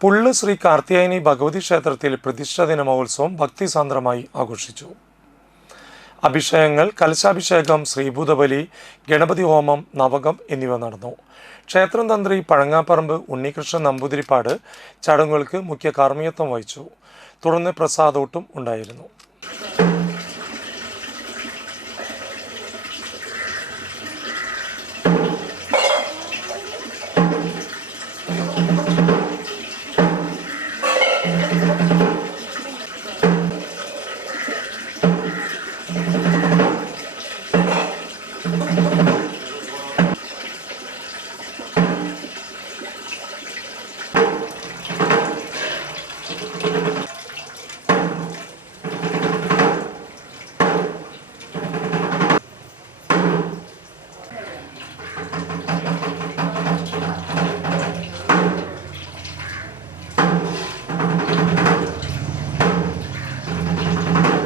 പുള്ള് ശ്രീ കാർത്തിയായനി ഭഗവതി ക്ഷേത്രത്തിൽ പ്രതിഷ്ഠാ ദിന മഹോത്സവം ഭക്തിസാന്ദ്രമായി ആഘോഷിച്ചു. അഭിഷേകങ്ങൾ, കലശാഭിഷേകം, ശ്രീഭൂതബലി, ഗണപതി ഹോമം, നവകം എന്നിവ നടന്നു. ക്ഷേത്രം തന്ത്രി പഴങ്ങാപ്പറമ്പ് ഉണ്ണികൃഷ്ണൻ നമ്പൂതിരിപ്പാട് ചടങ്ങുകൾക്ക് മുഖ്യ കാർമ്മികത്വം വഹിച്ചു. തുടർന്ന് പ്രസാദോട്ടും ഉണ്ടായിരുന്നു.